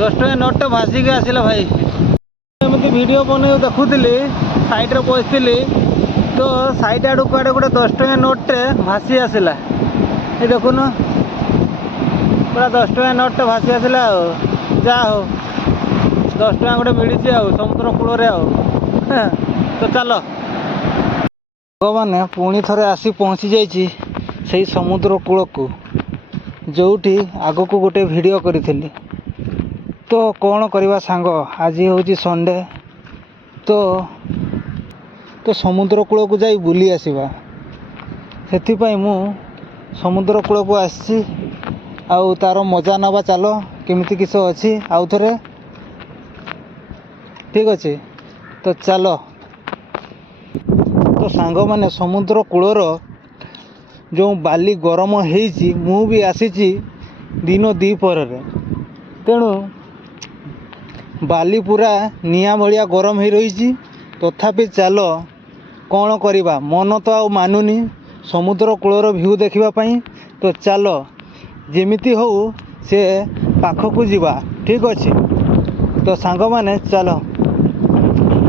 10 टଙ୍କା note भासिक आसला भाई एमती वीडियो बन देखुली साइड बसती तो साइड आड़ कड़े गोटे 10 टଙ୍କା नोटे भासी आसला ये देखुन पूरा 10 टଙ୍କା नोटे भासी आसला जा हो 10 टଙ୍କା गोटे मिली समुद्र कूल तो चलो भगवान पुणी थे आसी पहुँची जाइए से समुद्र कूल को जोटी आग को गोटे वीडियो करी तो कौन करवा सांग आज हूँ संडे तो समुद्र कूल को जाई बुली आसवा से मु समुद्र कूल को आसी आउ तार मजा नवा चलो केमिति किस अच्छी आउ थे ठीक अच्छे तो चलो तो सांग मैंने समुद्र कूलर जो बाली गरम होती मु भी आसी दिन दीपर तेणु बाली पूरा निया भलिया गरम हो रही तथापि चलो कौन करवा मन तो आ मानुनी समुद्र कूलर भ्यू देखापी तो चलो जेमिति हो से पाखक जीवा ठीक अच्छे तो सांग मैंने चलो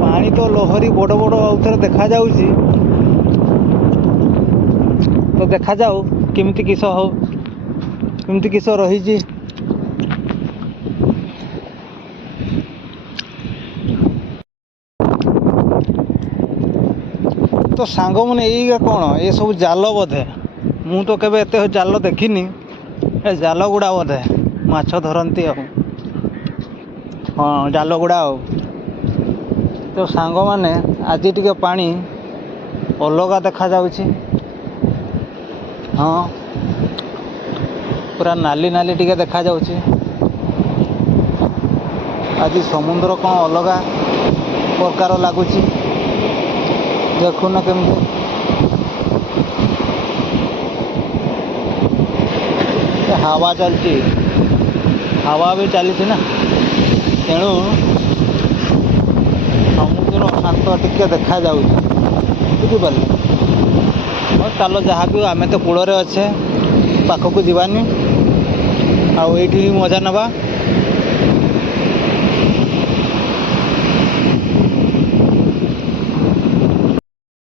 पानी तो लहरी बड़ बड़ आउे देखा जाउची तो देखा जाऊ केमिति किस हो केमिति किस रही तो सांग मैंने यही कौन ये सब जाल बोधे मु तो केबे एते जाल देखिनी ए जाल गुड़ा बोधे माछ धरती हाँ जाल गुड़ा तो सांग मैंने आज टिके पानी अलगा देखा जाउची हाँ पूरा नाली नाली टिके देखा जाउची आज समुद्र कौन अलगा प्रकार लगुच देखुन केमती हवा चलती हवा भी चली ना तेणु समुद्र शांत टिके देखा जाऊ बुझिपारे हाँ चलो जहाँ भी आम तो कूल अच्छे पाखक जीवानी आईटी मजा नवा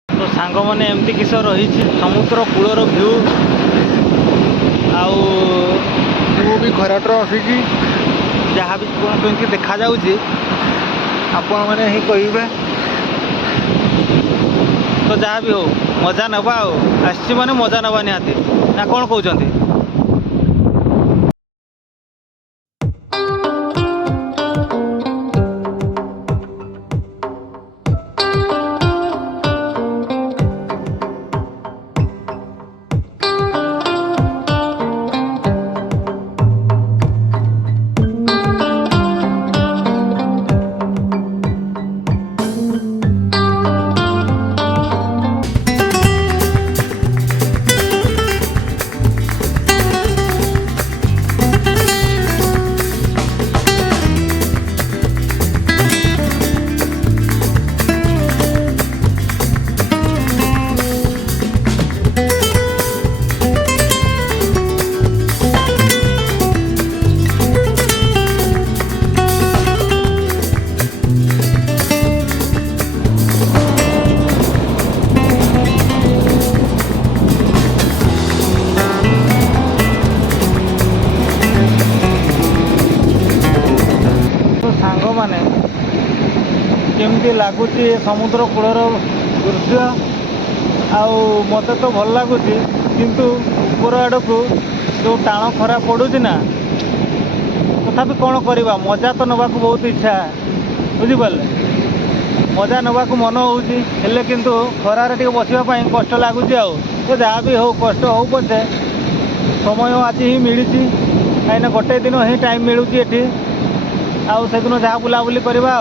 तो सांग मैंने एमती किस रही समुद्र कूलर भ्यू आउ भी घरटर आसिकी जहाँ भी कौन कमी देखा जाऊँगी आपण मैंने ही कहे तो जहाँ भी हो मजा नवा आसी माने मजा नवा निहाती ना कौन कहते केमती लगुच समुद्र कूलर दृश्य आउ मत तो भल लगुच किंतु ऊपर आड़ को जो टाण खरा पड़ुची ना तथापि कौन करवा मजा तो नवा बहुत इच्छा बुझिपारे मजा नवा मन होले किंतु खरार टे बसवाई कष्ट लगुच तो जहाँ भी हो कष्ट हो पचे समय आज ही मिली कहीं गोटे दिन ही टाइम मिलूँ ये आउ से दिन जहाँ बुलाबुली करवा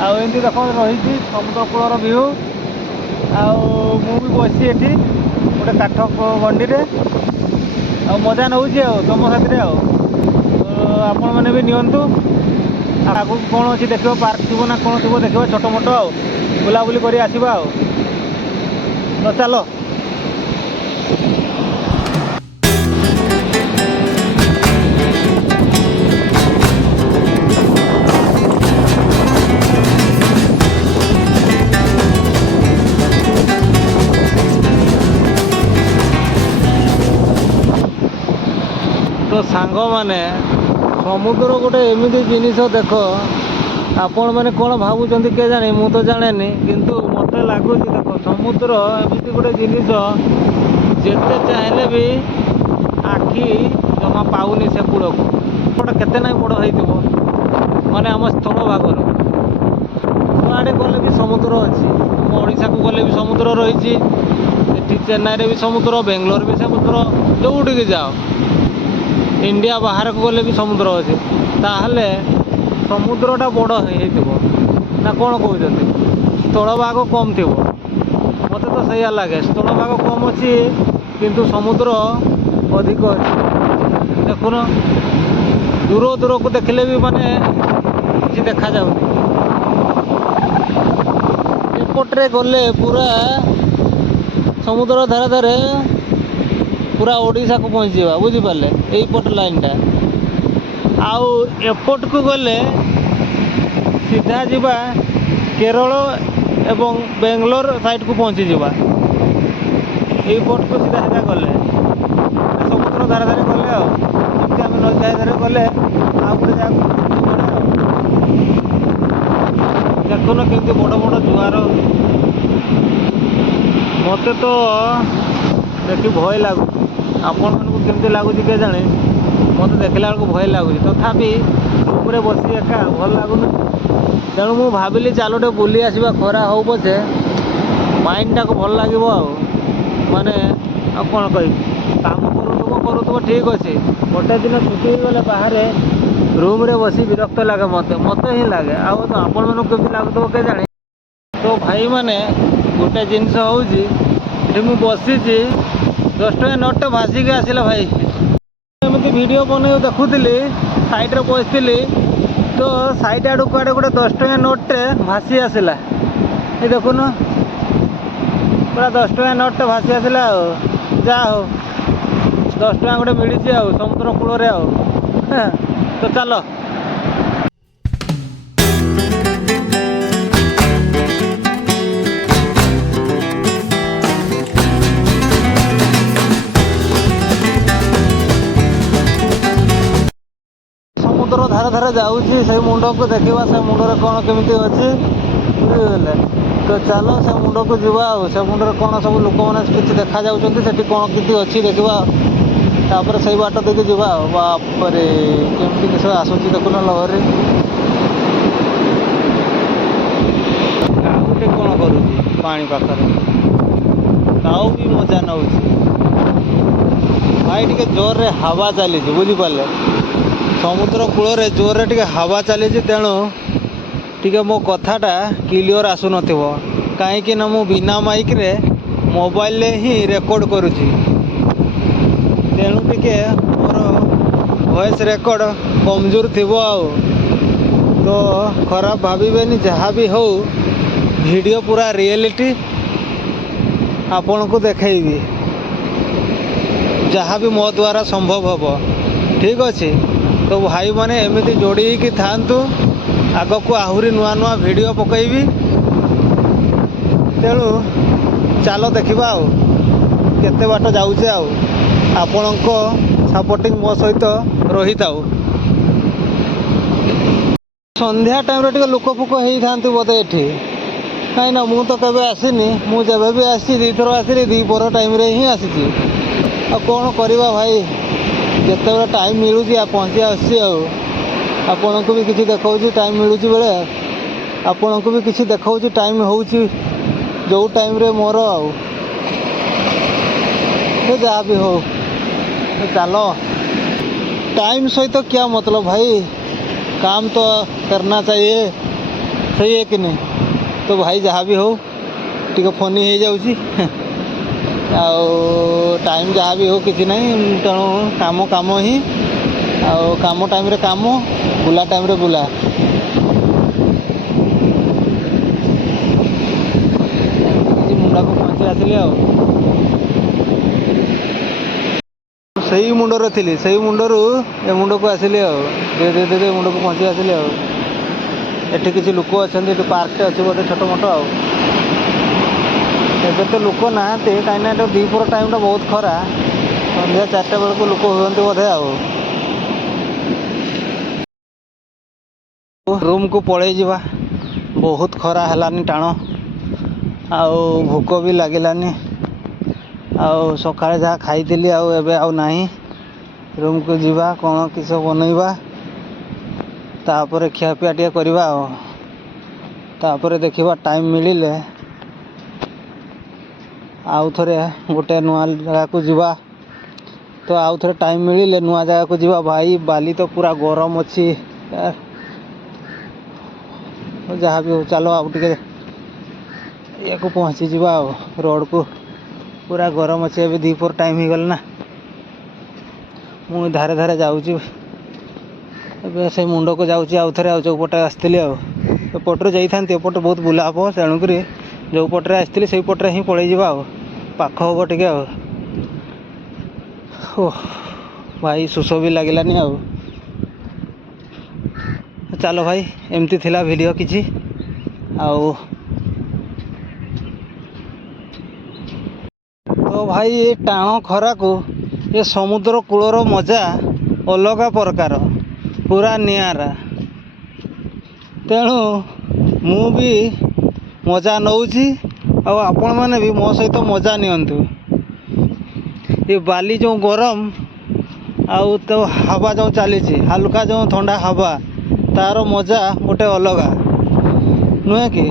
आमती देख रही समुद्र कूलर भ्यू आउ बसी एटी गोटे काठ गंडी आ मजा नौ तुम साथी आपण मैंने भी नियंतु आगू कौन अच्छी देख पार्क थी ना कौन थी देख छोट मोट बुलाबुली कर आसवा तो चलो ସାଙ୍ଗମାନେ ସମୁଦ୍ର ଗୋଟେ ଏମିତି ଜିନିଷ ଦେଖ ଆପଣମାନେ କ'ଣ ଭାବୁଛନ୍ତି କେଜାଣି ମୁଁ ତ ଜାଣେନି କିନ୍ତୁ ମୋତେ ଲାଗୁଛି ଦେଖ ସମୁଦ୍ର ଏମିତି ଗୋଟେ ଜିନିଷ ଯେତେ ଚାହିଁଲେ ବି ଆଖି ଜମା ପାଉନି ସେ କୂଳକୁ ଗୋଟେ କେତେ ନାଇଁ ବଡ଼ ହେଇଥିବ ମାନେ ଆମ ସ୍ଥଳ ଭାଗରୁ କୁଆଡ଼େ ଗଲେ ବି ସମୁଦ୍ର ଅଛି ଆମ ଓଡ଼ିଶାକୁ ଗଲେ ବି ସମୁଦ୍ର ରହିଛି ଏଠି ଚେନ୍ନାଇରେ ବି ସମୁଦ୍ର ବେଙ୍ଗଲୋର ବି ସମୁଦ୍ର ଯେଉଁଠିକି ଯାଅ ଇଣ୍ଡିଆ ବାହାରକୁ ଗଲେ ବି ସମୁଦ୍ର ଅଛି ତାହେଲେ ସମୁଦ୍ରଟା ବଡ଼ ହେଇଥିବ ନା କ'ଣ କହୁଛନ୍ତି ସ୍ଥଳଭାଗ କମ୍ ଥିବ ମୋତେ ତ ସେଇଆ ଲାଗେ ସ୍ଥଳଭାଗ କମ୍ ଅଛି କିନ୍ତୁ ସମୁଦ୍ର ଅଧିକ ଅଛି ଦେଖୁନ ଦୂରକୁ ଦେଖିଲେ ବି ମାନେ କିଛି ଦେଖାଯାଉନି ଏପଟରେ ଗଲେ ପୁରା ସମୁଦ୍ର ଧାରେ ଧାରେ ପୁରା ଓଡ଼ିଶାକୁ ପହଞ୍ଚିଯିବା ବୁଝିପାରିଲେ ଏଇପଟ ଲାଇନ୍ଟା ଆଉ ଏପଟକୁ ଗଲେ ସିଧା ଯିବା କେରଳ ଏବଂ ବେଙ୍ଗଲୋର ସାଇଡ଼କୁ ପହଞ୍ଚିଯିବା ଏଇପଟକୁ ସିଧା ସିଧା ଗଲେ ସମୁଦ୍ର ଧାରେ ଧାରେ ଗଲେ ଆଉ ଯେମିତି ଆମେ ନଦୀ ଧାରେ ଧାରେ ଗଲେ ଆଉ ଗୋଟେ ଜାଗାକୁ ଦେଖୁନ କେମିତି ବଡ଼ ବଡ଼ ଜୁଆର ମୋତେ ତ ଦେଖି ଭୟ ଲାଗୁଛି ଆପଣମାନଙ୍କୁ କେମିତି ଲାଗୁଛି କେଜାଣି ମୋତେ ଦେଖିଲା ବେଳକୁ ଭୟ ଲାଗୁଛି ତଥାପି ଉପରେ ବସି ଏକା ଭଲ ଲାଗୁନି ତେଣୁ ମୁଁ ଭାବିଲି ଚାଲ ଟିକେ ବୁଲି ଆସିବା ଖରା ହଉ ପଛେ ମାଇଣ୍ଡଟାକୁ ଭଲ ଲାଗିବ ଆଉ ମାନେ ଆଉ କ'ଣ କହିବି କାମ କରୁଥିବ ଠିକ୍ ଅଛି ଗୋଟେ ଦିନ ଛୁଟି ହେଇଗଲେ ବାହାରେ ରୁମ୍ରେ ବସି ବିରକ୍ତ ଲାଗେ ମୋତେ ହିଁ ଲାଗେ ଆଉ ତ ଆପଣମାନଙ୍କୁ କେମିତି ଲାଗୁଥିବ କେଜାଣି ତ ଭାଇମାନେ ଗୋଟେ ଜିନିଷ ହେଉଛି ଏଠି ମୁଁ ବସିଛି 10 ଟଙ୍କା ନୋଟ୍ଟେ ଭାସିକି ଆସିଲା ଭାଇ ଏମିତି ଭିଡ଼ିଓ ବନେଇ ଦେଖୁଥିଲି ସାଇଡ଼୍ରେ ବସିଥିଲି ତ ସାଇଡ଼୍ ଆଡ଼କୁ କୁଆଡ଼େ ଗୋଟେ 10 ଟଙ୍କା ନୋଟ୍ଟେ ଭାସି ଆସିଲା ଏ ଦେଖୁନ ପୁରା 10 ଟଙ୍କା ନୋଟ୍ଟେ ଭାସି ଆସିଲା ଆଉ ଯାହା ହଉ 10 ଟଙ୍କା ଗୋଟେ ମିଳିଛି ଆଉ ସମୁଦ୍ର କୂଳରେ ଆଉ ତ ଚାଲ ସମୁଦ୍ର ଧାରେ ଧାରେ ଯାଉଛି ସେଇ ମୁଣ୍ଡକୁ ଦେଖିବା ସେ ମୁଣ୍ଡରେ କ'ଣ କେମିତି ଅଛି ବୁଝିଗଲେ ତ ଚାଲ ସେ ମୁଣ୍ଡକୁ ଯିବା ଆଉ ସେ ମୁଣ୍ଡରେ କ'ଣ ସବୁ ଲୋକମାନେ କିଛି ଦେଖାଯାଉଛନ୍ତି ସେଠି କ'ଣ କିଛି ଅଛି ଦେଖିବା ତାପରେ ସେଇ ବାଟ ଦେଇକି ଯିବା ଆଉ ବାପରେ କେମିତି କିଛି ଆସୁଛି ଦେଖୁନ ଲହରୀ କାଉଟେ କ'ଣ କରୁଛି ପାଣି ପାଖରେ କାଉ ବି ମଜା ନେଉଛି ଭାଇ ଟିକେ ଜୋରରେ ହାୱା ଚାଲିଛି ବୁଝିପାରିଲେ ସମୁଦ୍ର କୂଳରେ ଜୋରରେ ଟିକେ ହାୱା ଚାଲିଛି ତେଣୁ ଟିକେ ମୋ କଥାଟା କ୍ଲିଅର୍ ଆସୁନଥିବ କାହିଁକି ନା ମୁଁ ବିନା ମାଇକ୍ରେ ମୋବାଇଲରେ ହିଁ ରେକର୍ଡ଼ କରୁଛି ତେଣୁ ଟିକେ ମୋର ଭଏସ୍ ରେକର୍ଡ଼ କମଜୋର ଥିବ ଆଉ ତ ଖରାପ ଭାବିବେନି ଯାହା ବି ହଉ ଭିଡ଼ିଓ ପୁରା ରିଏଲିଟି ଆପଣଙ୍କୁ ଦେଖେଇବି ଯାହା ବି ମୋ ଦ୍ୱାରା ସମ୍ଭବ ହେବ ଠିକ୍ ଅଛି ତ ଭାଇମାନେ ଏମିତି ଯୋଡ଼ି ହେଇକି ଥାଆନ୍ତୁ ଆଗକୁ ଆହୁରି ନୂଆ ନୂଆ ଭିଡ଼ିଓ ପକାଇବି ତେଣୁ ଚାଲ ଦେଖିବା ଆଉ କେତେ ବାଟ ଯାଉଛେ ଆଉ ଆପଣଙ୍କ ସପୋର୍ଟିଂ ମୋ ସହିତ ରହିଥାଉ ସନ୍ଧ୍ୟା ଟାଇମ୍ରେ ଟିକେ ଲୋକ ଫୋକ ହେଇଥାନ୍ତି ବୋଧେ ଏଠି କାହିଁକି ନା ମୁଁ ତ କେବେ ଆସିନି ମୁଁ ଯେବେ ବି ଆସିଛି ଦୁଇଥର ଆସିଲି ଦ୍ୱିପହର ଟାଇମ୍ରେ ହିଁ ଆସିଛି ଆଉ କ'ଣ କରିବା ଭାଇ ଯେତେବେଳେ ଟାଇମ୍ ମିଳୁଛି ପହଞ୍ଚି ଆସୁଛି ଆଉ ଆପଣଙ୍କୁ ବି କିଛି ଦେଖାଉଛି ଟାଇମ୍ ମିଳୁଛି ବେଳେ ଆପଣଙ୍କୁ ବି କିଛି ଦେଖାଉଛି ଟାଇମ୍ ହେଉଛି ଯେଉଁ ଟାଇମ୍ରେ ମୋର ଆଉ ଯାହା ବି ହଉ चलो टाइम सहित क्या मतलब भाई काम तो करना चाहिए सही है कि नहीं तो भाई जहाँ भी हो टी फनी हो जाऊँगी टाइम जहाँ भी हो किसी नहीं तेणु काम काम ही काम टाइम रे काम बुला टाइम रे बुला मुंडा को पहुँची आसली सही मुंडर थी सही मुंडरू ए मुंड को आसली धीरे मुंड को पहुँची आसली एठी किसी लोक अच्छा पार्कटे अच्छे बोधे छोट मोट एबे तो लोक नहांती कहीं द्विपहर टाइम बहुत खरा संध्या 4टा बेलू लोक हुए बोधे रूम को पलई ଯିବା। बहुत खरा हेलानी टाण आउ भूक भी लगिलानी आउ सकाळे जहाँ खाइली आउ एबे आउ नाही। रूम को जीवा कौन किस बनइबा तापर खियापिया टे करवा तापर देखिबा टाइम मिलिले आउ थरे गोटे नुआ जगह को जीवा। तो आउ थरे टाइम मिलिले नुआ जगह को जीवा। भाई बाली तो पूरा गरम अच्छी यार। जहाँ भी हो चलो आउ टे ये को पहुँची जीवा रोड को पूरा गरम अच्छे। अभी दीपर टाइम ही गल ना मु धारे धारे जाऊँगी से मुंड को जाऊँगी आउ थे जो पटे आसती आउपटे जाइए एपटे बहुत बुला हम तेणुक जो पटे आसती से पटे ही पलि जा पाख हम टे भाई सुस भी लगिलानी आउ। चलो भाई एमती थिला वीडियो किछि आउ। तो भाई ये टाण खरा को ये समुद्र कूलर मजा अलग प्रकार पूरा नियारा। तेणु मु भी मजा नौची आपण मैंने भी मो सहित मजा नियंतु। ये बाली जो गरम आउ तो हवा जो चली हल्का जो ठंडा हवा तार मजा गोटे अलग नुहे कि।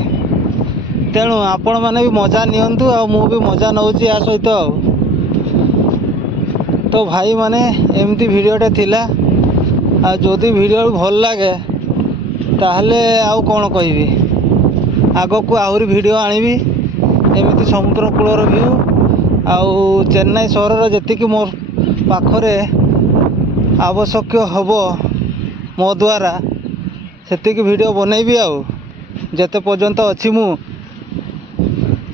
तेणु आपण मैंने भी मजा नियंतु आ मु भी मजा नौची या सहित तो भाई माने एमती वीडियोटे थिला आ जदि वीडियो भल लगे ताहले आउ कौन कहबी आग को आहरी वीडियो आनिबी एमती समुद्र कूलर व्यू आउ चेन्नई सहर जेतिकी मो पाखरे आवश्यक हब मो द्वारा सेतिकी वीडियो बनैबी आउ जेते पर्यंत अच्छी मु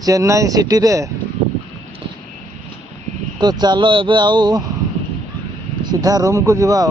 चेन्नई सिटी रे। तो चलो एबे आउ सीधा रूम को जीवा।